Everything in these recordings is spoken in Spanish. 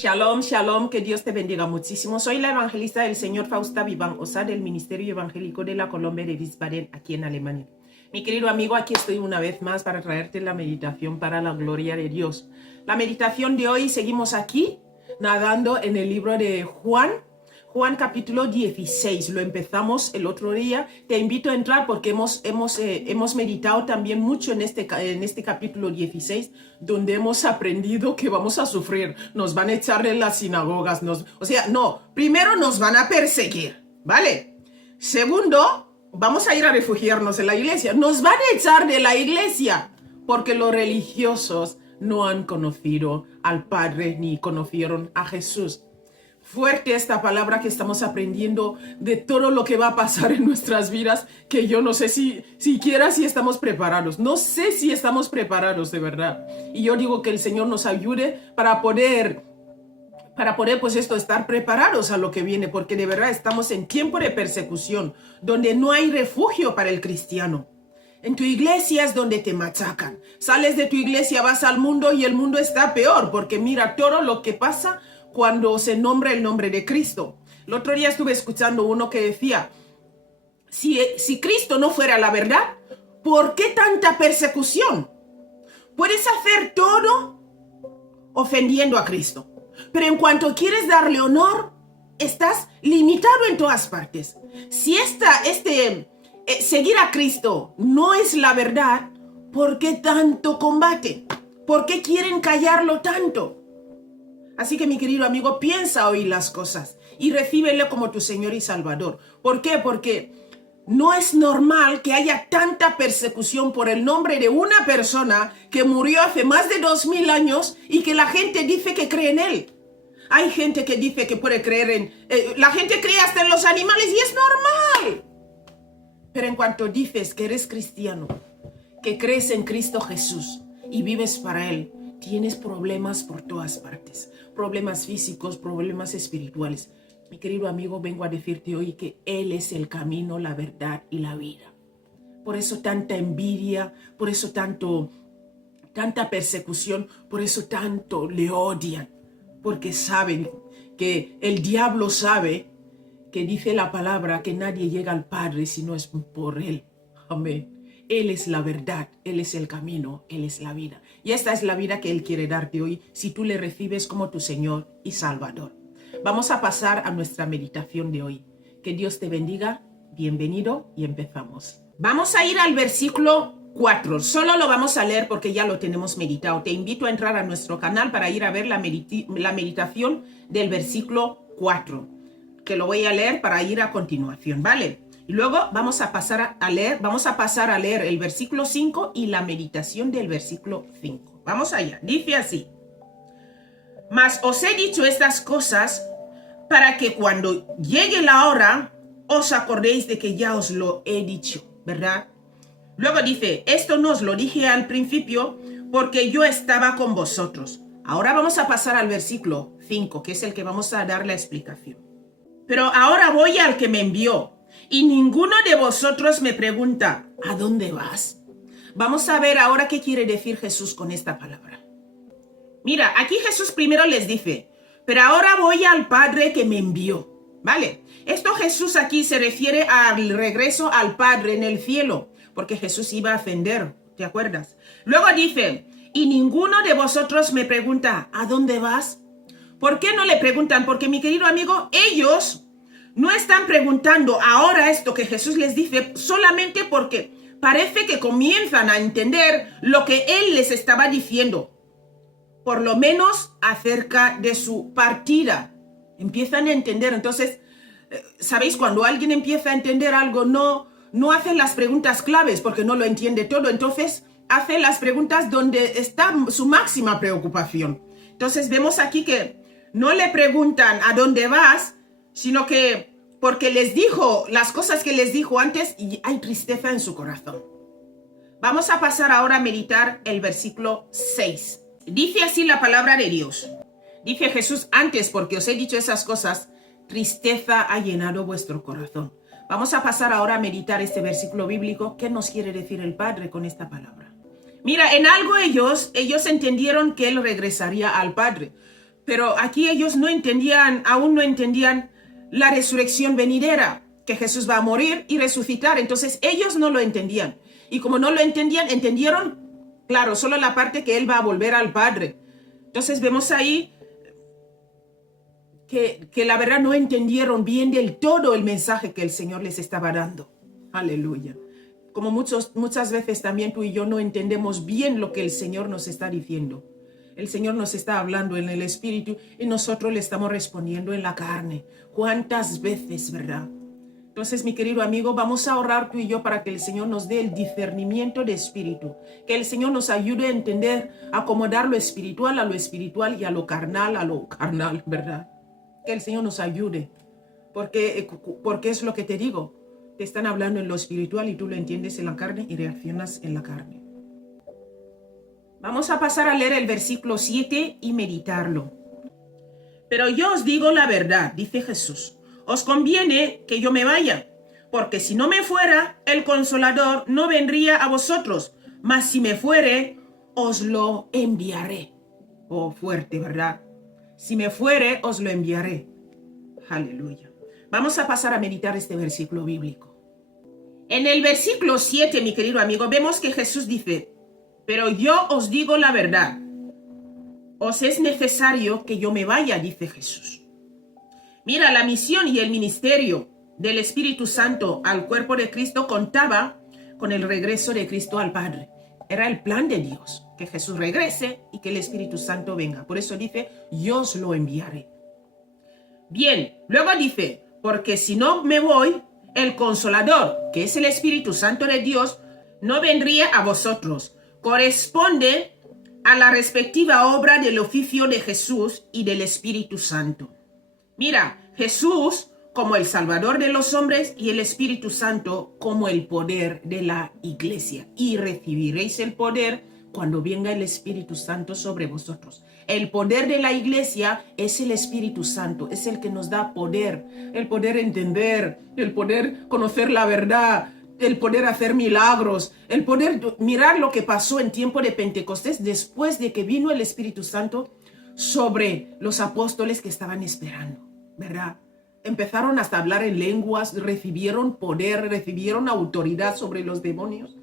Shalom, shalom, que Dios te bendiga muchísimo. Soy la evangelista del Señor Fausta Vivan-Osa del Ministerio Evangélico de la Colombia de Wiesbaden, aquí en Alemania. Mi querido amigo, aquí estoy una vez más para traerte la meditación para la gloria de Dios. La meditación de hoy, seguimos aquí, nadando en el libro de Juan capítulo 16, lo empezamos el otro día. Te invito a entrar porque hemos meditado también mucho en este capítulo 16, donde hemos aprendido que vamos a sufrir, nos van a echar en las sinagogas, primero nos van a perseguir, ¿vale? Segundo, vamos a ir a refugiarnos en la iglesia, nos van a echar de la iglesia, porque los religiosos no han conocido al Padre ni conocieron a Jesús. Fuerte esta palabra que estamos aprendiendo de todo lo que va a pasar en nuestras vidas, que yo no sé si estamos preparados. No sé si estamos preparados de verdad. Y yo digo que el Señor nos ayude para poder pues estar preparados a lo que viene, porque de verdad estamos en tiempo de persecución, donde no hay refugio para el cristiano. En tu iglesia es donde te machacan. Sales de tu iglesia, vas al mundo y el mundo está peor, porque mira todo lo que pasa cuando se nombra el nombre de Cristo. El otro día estuve escuchando uno que decía, si Cristo no fuera la verdad, ¿por qué tanta persecución? Puedes hacer todo ofendiendo a Cristo, pero en cuanto quieres darle honor, estás limitado en todas partes. Si seguir a Cristo no es la verdad, ¿por qué tanto combate? ¿Por qué quieren callarlo tanto? Así que, mi querido amigo, piensa hoy las cosas y recíbele como tu Señor y Salvador. ¿Por qué? Porque no es normal que haya tanta persecución por el nombre de una persona que murió hace más de 2000 años y que la gente dice que cree en él. Hay gente que dice que puede creer la gente cree hasta en los animales y es normal. Pero en cuanto dices que eres cristiano, que crees en Cristo Jesús y vives para Él, tienes problemas por todas partes. Problemas físicos, problemas espirituales. Mi querido amigo, vengo a decirte hoy que Él es el camino, la verdad y la vida. Por eso tanta envidia, por eso tanta persecución, por eso tanto le odian. Porque saben que el diablo sabe que dice la palabra que nadie llega al Padre si no es por Él. Amén. Él es la verdad, Él es el camino, Él es la vida. Y esta es la vida que Él quiere darte hoy si tú le recibes como tu Señor y Salvador. Vamos a pasar a nuestra meditación de hoy. Que Dios te bendiga. Bienvenido y empezamos. Vamos a ir al versículo 4. Solo lo vamos a leer porque ya lo tenemos meditado. Te invito a entrar a nuestro canal para ir a ver la meditación del versículo 4. Que lo voy a leer para ir a continuación, ¿vale? Y luego vamos a pasar a leer el versículo 5 y la meditación del versículo 5. Vamos allá. Dice así: Mas os he dicho estas cosas para que cuando llegue la hora os acordéis de que ya os lo he dicho, ¿verdad? Luego dice, esto no os lo dije al principio porque yo estaba con vosotros. Ahora vamos a pasar al versículo 5, que es el que vamos a dar la explicación. Pero ahora voy al que me envió. Y ninguno de vosotros me pregunta, ¿a dónde vas? Vamos a ver ahora qué quiere decir Jesús con esta palabra. Mira, aquí Jesús primero les dice, pero ahora voy al Padre que me envió, ¿vale? Esto Jesús aquí se refiere al regreso al Padre en el cielo, porque Jesús iba a ascender, ¿te acuerdas? Luego dice, y ninguno de vosotros me pregunta, ¿a dónde vas? ¿Por qué no le preguntan? Porque, mi querido amigo, ellos no están preguntando ahora esto que Jesús les dice solamente porque parece que comienzan a entender lo que Él les estaba diciendo. Por lo menos acerca de su partida. Empiezan a entender. Entonces, ¿sabéis? Cuando alguien empieza a entender algo, no hace las preguntas claves porque no lo entiende todo. Entonces, hace las preguntas donde está su máxima preocupación. Entonces, vemos aquí que no le preguntan ¿a dónde vas?, sino que porque les dijo las cosas que les dijo antes y hay tristeza en su corazón. Vamos a pasar ahora a meditar el versículo 6. Dice así la palabra de Dios. Dice Jesús, antes porque os he dicho esas cosas, tristeza ha llenado vuestro corazón. Vamos a pasar ahora a meditar este versículo bíblico. ¿Qué nos quiere decir el Padre con esta palabra? Mira, en algo ellos entendieron que Él regresaría al Padre. Pero aquí ellos no entendían, aún no entendían la resurrección venidera, que Jesús va a morir y resucitar. Entonces ellos no lo entendían. Y como no lo entendían, entendieron, claro, solo la parte que Él va a volver al Padre. Entonces vemos ahí que la verdad no entendieron bien del todo el mensaje que el Señor les estaba dando. Aleluya. Como muchas veces también tú y yo no entendemos bien lo que el Señor nos está diciendo. El Señor nos está hablando en el Espíritu y nosotros le estamos respondiendo en la carne. ¿Cuántas veces, verdad? Entonces, mi querido amigo, vamos a orar tú y yo para que el Señor nos dé el discernimiento de espíritu. Que el Señor nos ayude a entender, a acomodar lo espiritual a lo espiritual y a lo carnal, ¿verdad? Que el Señor nos ayude. Porque es lo que te digo. Te están hablando en lo espiritual y tú lo entiendes en la carne y reaccionas en la carne. Vamos a pasar a leer el versículo 7 y meditarlo. Pero yo os digo la verdad, dice Jesús. Os conviene que yo me vaya, porque si no me fuera, el Consolador no vendría a vosotros, mas si me fuere, os lo enviaré. Oh, fuerte, ¿verdad? Si me fuere, os lo enviaré. Aleluya. Vamos a pasar a meditar este versículo bíblico. En el versículo 7, mi querido amigo, vemos que Jesús dice: pero yo os digo la verdad. Os es necesario que yo me vaya, dice Jesús. Mira, la misión y el ministerio del Espíritu Santo al cuerpo de Cristo contaba con el regreso de Cristo al Padre. Era el plan de Dios, que Jesús regrese y que el Espíritu Santo venga. Por eso dice, yo os lo enviaré. Bien, luego dice, porque si no me voy, el Consolador, que es el Espíritu Santo de Dios, no vendría a vosotros. Corresponde a la respectiva obra del oficio de Jesús y del Espíritu Santo. Mira, Jesús como el Salvador de los hombres y el Espíritu Santo como el poder de la iglesia. Y recibiréis el poder cuando venga el Espíritu Santo sobre vosotros. El poder de la iglesia es el Espíritu Santo, es el que nos da poder, el poder entender, el poder conocer la verdad, el poder hacer milagros, el poder mirar lo que pasó en tiempo de Pentecostés después de que vino el Espíritu Santo sobre los apóstoles que estaban esperando, ¿verdad? Empezaron hasta a hablar en lenguas, recibieron poder, recibieron autoridad sobre los demonios,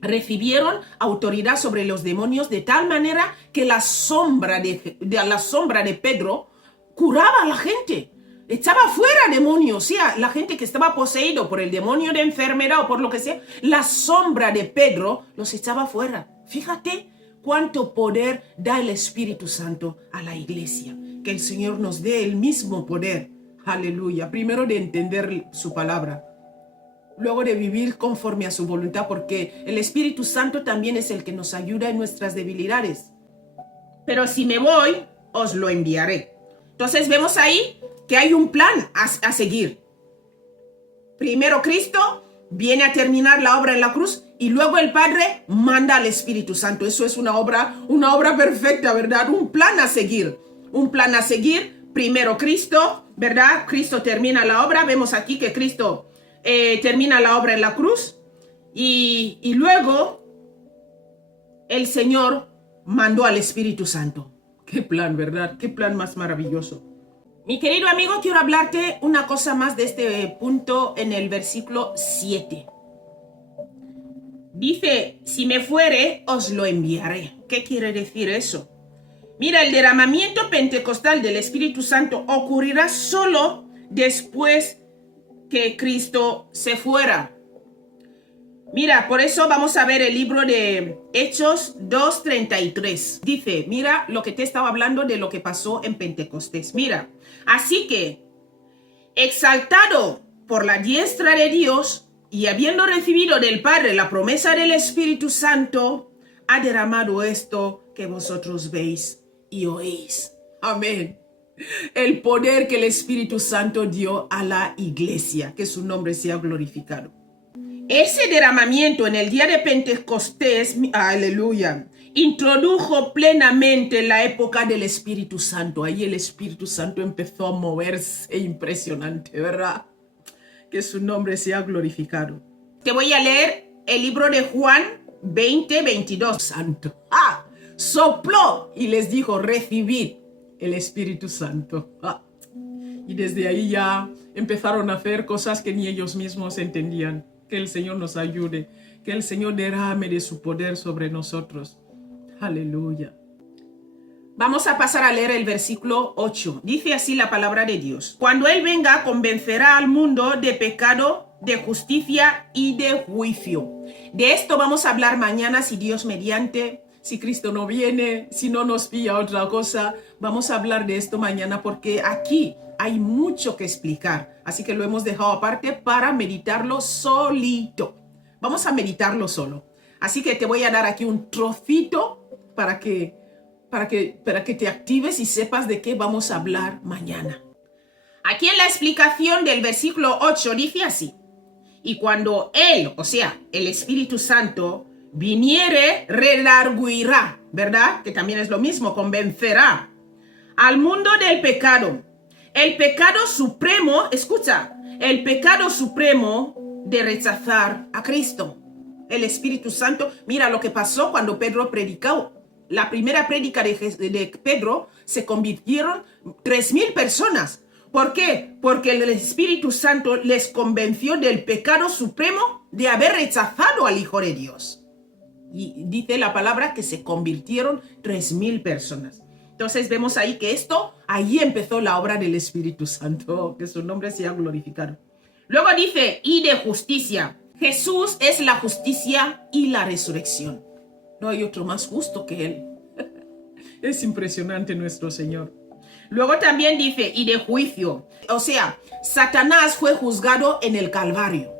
recibieron autoridad sobre los demonios de tal manera que la sombra de Pedro curaba a la gente. Echaba fuera demonios, o sea, la gente que estaba poseído por el demonio de enfermedad o por lo que sea, la sombra de Pedro los echaba fuera. Fíjate cuánto poder da el Espíritu Santo a la iglesia. Que el Señor nos dé el mismo poder, aleluya, primero de entender su palabra, luego de vivir conforme a su voluntad, porque el Espíritu Santo también es el que nos ayuda en nuestras debilidades. Pero si me voy, os lo enviaré. Entonces vemos ahí que hay un plan a seguir. Primero Cristo viene a terminar la obra en la cruz y luego el Padre manda al Espíritu Santo. Eso es una obra perfecta, ¿verdad? Un plan a seguir. Un plan a seguir. Primero Cristo, ¿verdad? Cristo termina la obra. Vemos aquí que Cristo termina la obra en la cruz. Y luego el Señor mandó al Espíritu Santo. Qué plan, ¿verdad? Qué plan más maravilloso. Mi querido amigo, quiero hablarte una cosa más de este punto en el versículo 7. Dice, si me fuere, os lo enviaré. ¿Qué quiere decir eso? Mira, el derramamiento pentecostal del Espíritu Santo ocurrirá solo después que Cristo se fuera. Mira, por eso vamos a ver el libro de Hechos 2:33. Dice, mira lo que te estaba hablando de lo que pasó en Pentecostés. Mira, así que, exaltado por la diestra de Dios y habiendo recibido del Padre la promesa del Espíritu Santo, ha derramado esto que vosotros veis y oís. Amén. El poder que el Espíritu Santo dio a la iglesia, que su nombre sea glorificado. Ese derramamiento en el día de Pentecostés, aleluya, introdujo plenamente la época del Espíritu Santo. Ahí el Espíritu Santo empezó a moverse, impresionante, ¿verdad? Que su nombre sea glorificado. Te voy a leer el libro de Juan 20:22. Santo. sopló y les dijo, recibid el Espíritu Santo. Y desde ahí ya empezaron a hacer cosas que ni ellos mismos entendían. Que el Señor nos ayude, que el Señor derrame de su poder sobre nosotros. Aleluya. Vamos a pasar a leer el versículo 8. Dice así la palabra de Dios. Cuando Él venga, convencerá al mundo de pecado, de justicia y de juicio. De esto vamos a hablar mañana, si Dios mediante, si Cristo no viene, si no nos pilla otra cosa. Vamos a hablar de esto mañana porque aquí hay mucho que explicar. Así que lo hemos dejado aparte para meditarlo solito. Vamos a meditarlo solo. Así que te voy a dar aquí un trocito para que te actives y sepas de qué vamos a hablar mañana. Aquí en la explicación del versículo 8 dice así. Y cuando Él, o sea, el Espíritu Santo, viniere, redarguirá, ¿verdad? Que también es lo mismo, convencerá al mundo del pecado. El pecado supremo, escucha, el pecado supremo de rechazar a Cristo. El Espíritu Santo, mira lo que pasó cuando Pedro predicó. La primera prédica de Pedro se convirtieron 3,000 personas. ¿Por qué? Porque el Espíritu Santo les convenció del pecado supremo de haber rechazado al Hijo de Dios. Y dice la palabra que se convirtieron 3,000 personas. Entonces vemos ahí que ahí empezó la obra del Espíritu Santo, que su nombre sea glorificado. Luego dice, y de justicia. Jesús es la justicia y la resurrección. No hay otro más justo que Él. Es impresionante nuestro Señor. Luego también dice, y de juicio. O sea, Satanás fue juzgado en el Calvario.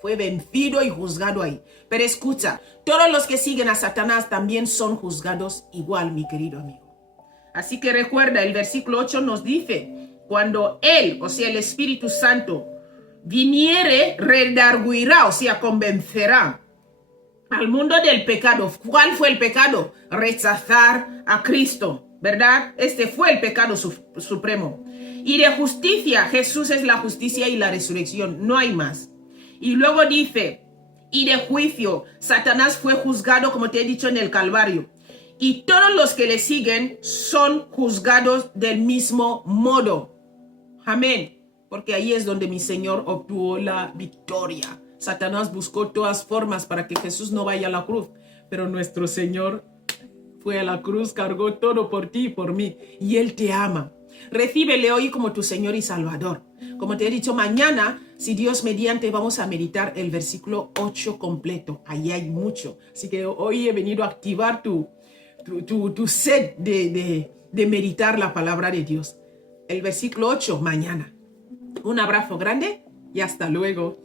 Fue vencido y juzgado ahí. Pero escucha, todos los que siguen a Satanás también son juzgados igual, mi querido amigo. Así que recuerda, el versículo 8 nos dice, cuando Él, o sea, el Espíritu Santo, viniere, redarguirá, o sea, convencerá al mundo del pecado. ¿Cuál fue el pecado? Rechazar a Cristo, ¿verdad? Este fue el pecado supremo. Y de justicia, Jesús es la justicia y la resurrección, no hay más. Y luego dice, y de juicio, Satanás fue juzgado, como te he dicho, en el Calvario. Y todos los que le siguen son juzgados del mismo modo. Amén. Porque ahí es donde mi Señor obtuvo la victoria. Satanás buscó todas formas para que Jesús no vaya a la cruz. Pero nuestro Señor fue a la cruz, cargó todo por ti y por mí. Y Él te ama. Recíbele hoy como tu Señor y Salvador. Como te he dicho, mañana, si Dios mediante, vamos a meditar el versículo 8 completo. Ahí hay mucho. Así que hoy he venido a activar tu sed de meditar la palabra de Dios. El versículo 8, mañana. Un abrazo grande y hasta luego.